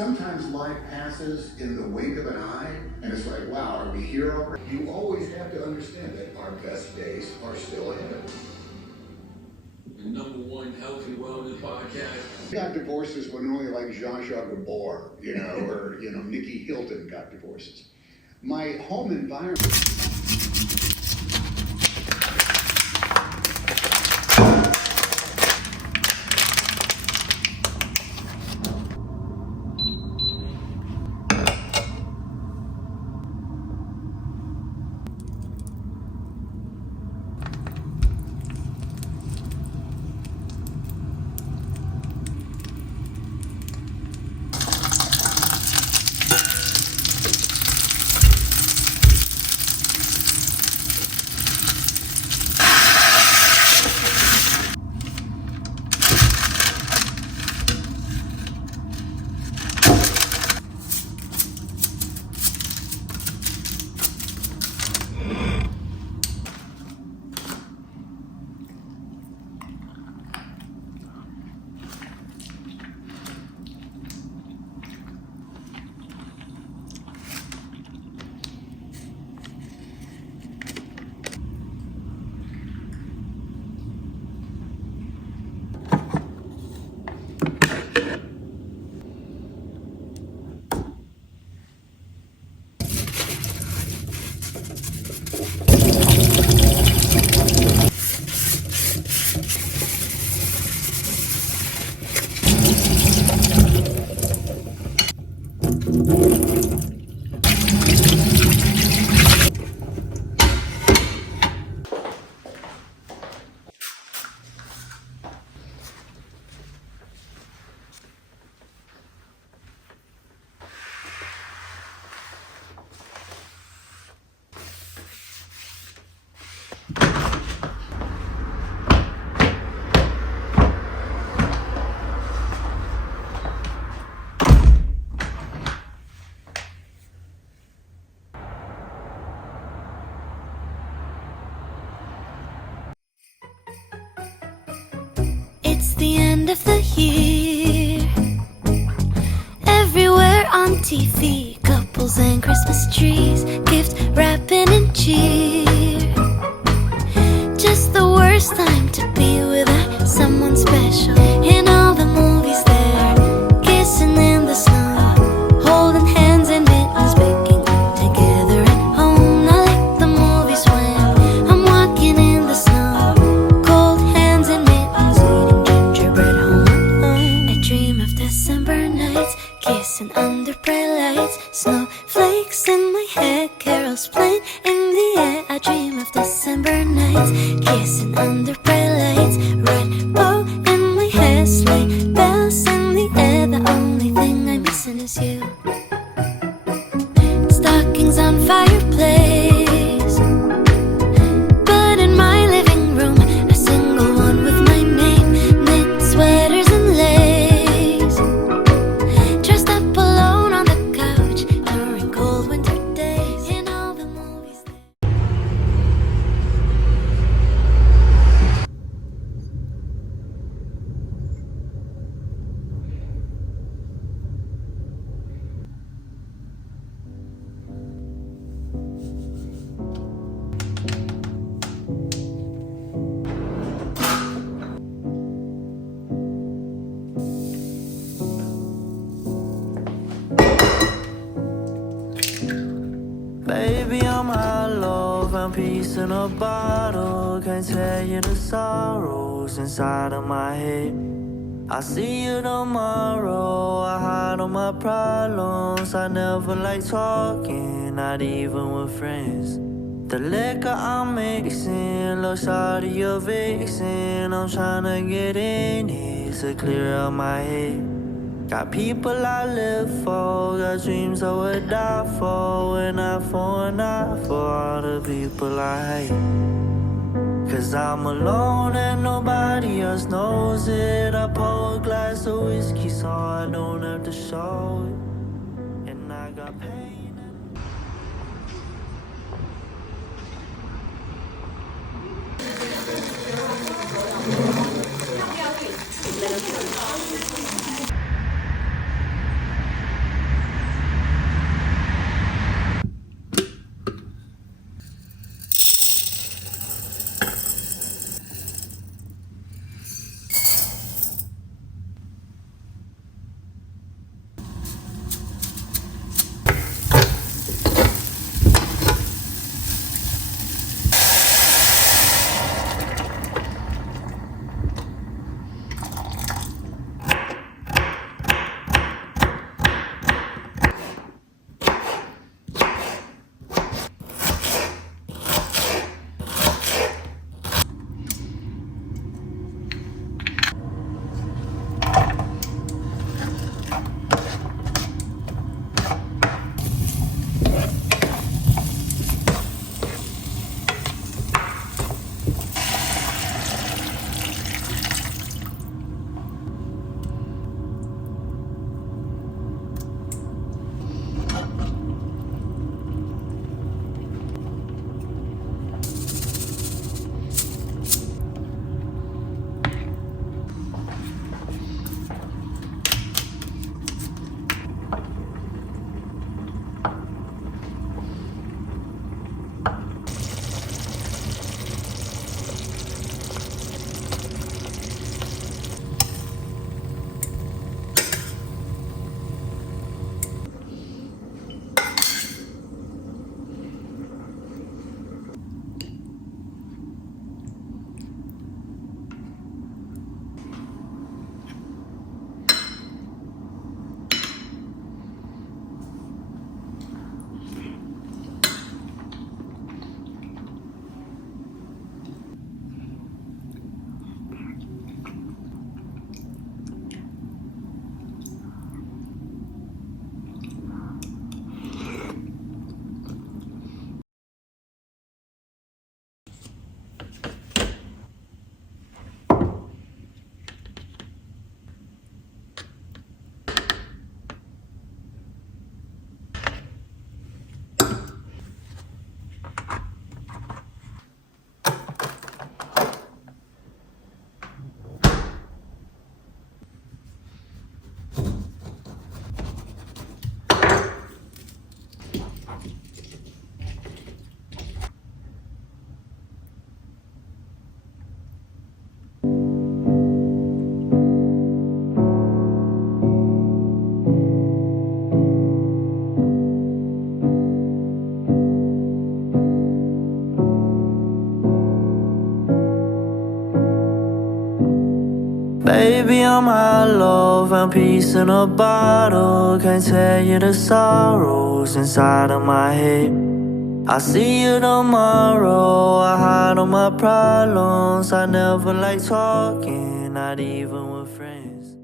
Sometimes life passes in the wink of an eye, and it's like, wow, are we here already? You always have to understand that our best days are still ahead. The #1 health and wellness podcast. Got divorces when only like Jean-Jacques Gabor, or Nikki Hilton got divorces. My home environment. It's the end of the year. Everywhere on TV, couples and Christmas trees, gift wrapping and cheer. Just the worst time to be without someone special. In all the movies there, kissing in the snow, holding hands and mittens, baking together at home. Not like the movies when I'm walking in the snow, cold hands and mittens, eating gingerbread home alone. I dream of December nights, kissing under bright lights, snowflakes in my head, carols playing in the air. I dream of December nights, kissing under bright lights, red bow in my hair, sleigh bells in the air. The only thing I'm missing is you. Stockings on fireplace, but in my living room, a single one with my name, knit sweaters and lace. Dressed up alone on the couch during cold winter days. In all the movies there. Baby, I'm hollow, found peace in a bottle. Can't tell you the sorrows inside of my head. I'll see you tomorrow, I hide all my problems. I never like talking, not even with friends. The liquor I'm mixing, look shawty, you're vixen. I'm tryna get in it to clear up my head. Got people I live for, got dreams I would die for. And not for all the people I hate. Cause I'm alone and nobody else knows it. I pour a glass of whiskey so I don't have to show it. And I got pain. Baby, I'm hollow, found peace in a bottle. Can't tell you the sorrows inside of my head. I see you tomorrow, I hide all my problems. I never like talking, not even with friends.